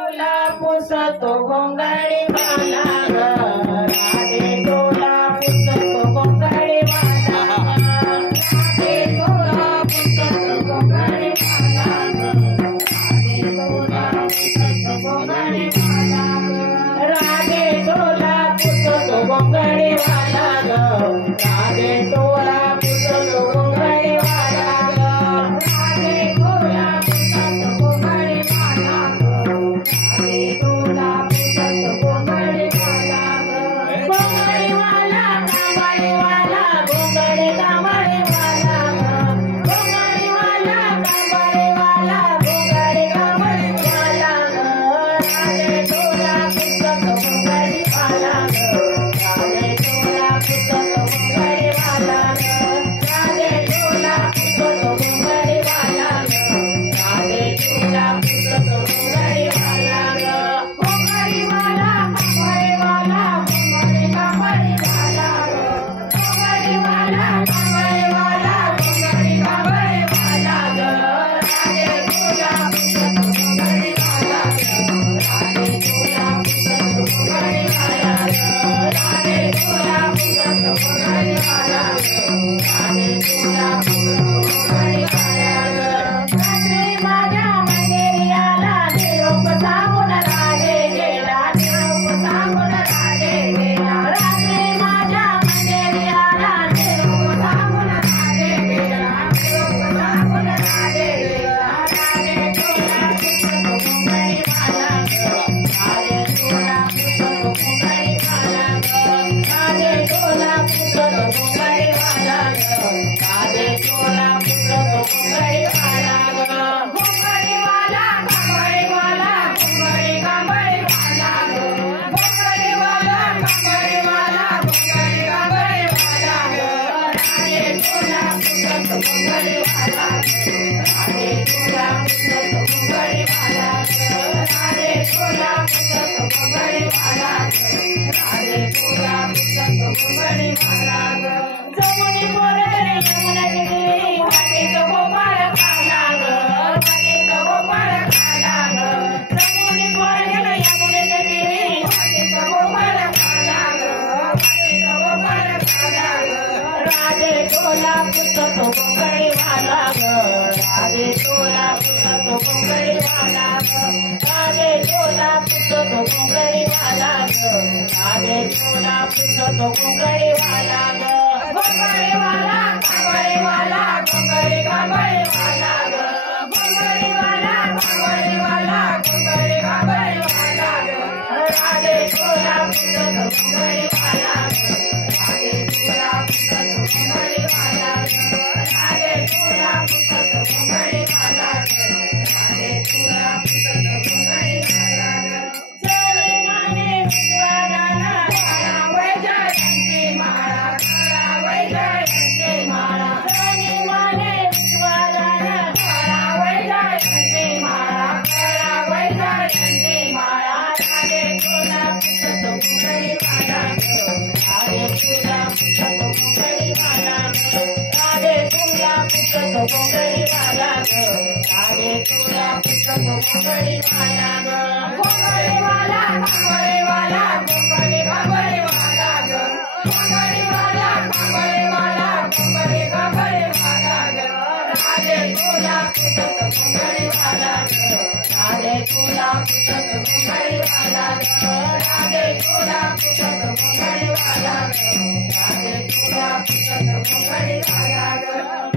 तुला पुसतो गोंगडी वाला ग, राधे तुला पुसतो गोंगडी वाला ग, राधे तुला पुसतो गोंगडी वाला ग, राधे तुला पुसतो गोंगडी वाला ग, राधे तुला पुसतो गोंगडी वाला ग, राधे तुला पुसतो गोंगडी वाला ग, राधे तुला पुसतो गोंगडी वाला ग, राधे तुला पुसतो गोंगडी वाला ग, गोंगडी वाला कांबळी वाला गोंगडी कांबळी वाला ग, गोंगडी वाला कांबळी वाला गोंगडी कांबळी वाला ग, राधे तुला पुसतो गोंगडी वाला ग, राधे तुला पुसतो गोंगडी वाला ग, राधे तुला पुसतो गोंगडी वाला ग, राधे तुला पुसतो गोंगडी वाला ग, गोंगडी वाला कांबळी वाला गोंगडी कांबळी वाला ग, गोंगडी वाला कांबळी वाला गोंगडी कांबळी वाला ग, राधे तुला पुसतो गोंगडी वाला ग, राधे तुला पुसतो गोंगडी वाला ग, राधे तुला पुसतो गोंगडी वाला ग, राधे तुला पुसतो गोंगडी वाला ग, रात्री माझ्या मंदिरी आला निरोप सांगून राधे गेला, निरोप सांगून राधे गेला, रात्री माझ्या मंदिरी आला निरोप सांगून राधे गेला, निरोप सांगून राधे गेला, राधे तुला पुसतो गोंगडी वाला ग, राधे तुला पुसतो गोंगडी वाला ग, राधे तुला पुसतो गोंगडी वाला ग, राधे तुला पुसतो गोंगडी वाला ग, गोंगडी वाला कांबळी वाला गोंगडी कांबळी वाला ग, गोंगडी वाला कांबळी वाला गोंगडी कांबळी वाला ग, राधे तुला पुसतो गोंगडी वाला ग, राधे तुला पुसतो गोंगडी वाला ग, राधे तुला पुसतो गोंगडी वाला ग, राधे तुला पुसतो गोंगडी वाला ग, जमुनी मोरे यमुनेची देवी वाटेत गोपाळ खाला ग, वाटेत गोपाळ खाला ग, जमुनी मोरे यमुनेची देवी वाटेत गोपाळ खाला ग, वाटेत गोपाळ खाला ग, राधे तुला पुसतो गोंगडी वाला ग, राधे तुला पुसतो गोंगडी वाला ग, राधे तुला पुसतो गोंगडी वाला ग, राधे तुला पुसतो गोंगडी वाला ग, गोंगडी वाला कांबळी वाला गोंगडी कांबळी वाला ग, गोंगडी वाला कांबळी वाला गोंगडी कांबळी वाला ग, राधे तुला पुसतो गोंगडी वाला ग, राधे तुला पुसतो गोंगडी वाला ग, राधे तुला पुसतो गोंगडी वाला ग, राधे तुला पुसतो गोंगडी वाला ग, चले माने विश्वादाना काळा वैजयंती माळा, काळा वैजयंती माळा, चले माने विश्वादाना काळा वैजयंती माळा, काळा वैजयंती माळा, राधे तुला पुसतो गोंगडी वाला ग, राधे तुला पुसतो गोंगडी वाला ग, राधे तुला पुसतो गोंगडी वाला ग, राधे तुला पुसतो गोंगडी वाला ग, गोंगडी वाला कांबळी वाला गोंगडी कांबळी वाला ग, गोंगडी वाला कांबळी वाला गोंगडी कांबळी वाला ग, राधे तुला पुसतो गोंगडी वाला ग, राधे तुला पुसतो गोंगडी वाला ग, राधे तुला पुसतो गोंगडी वाला ग, राधे तुला पुसतो गोंगडी वाला ग.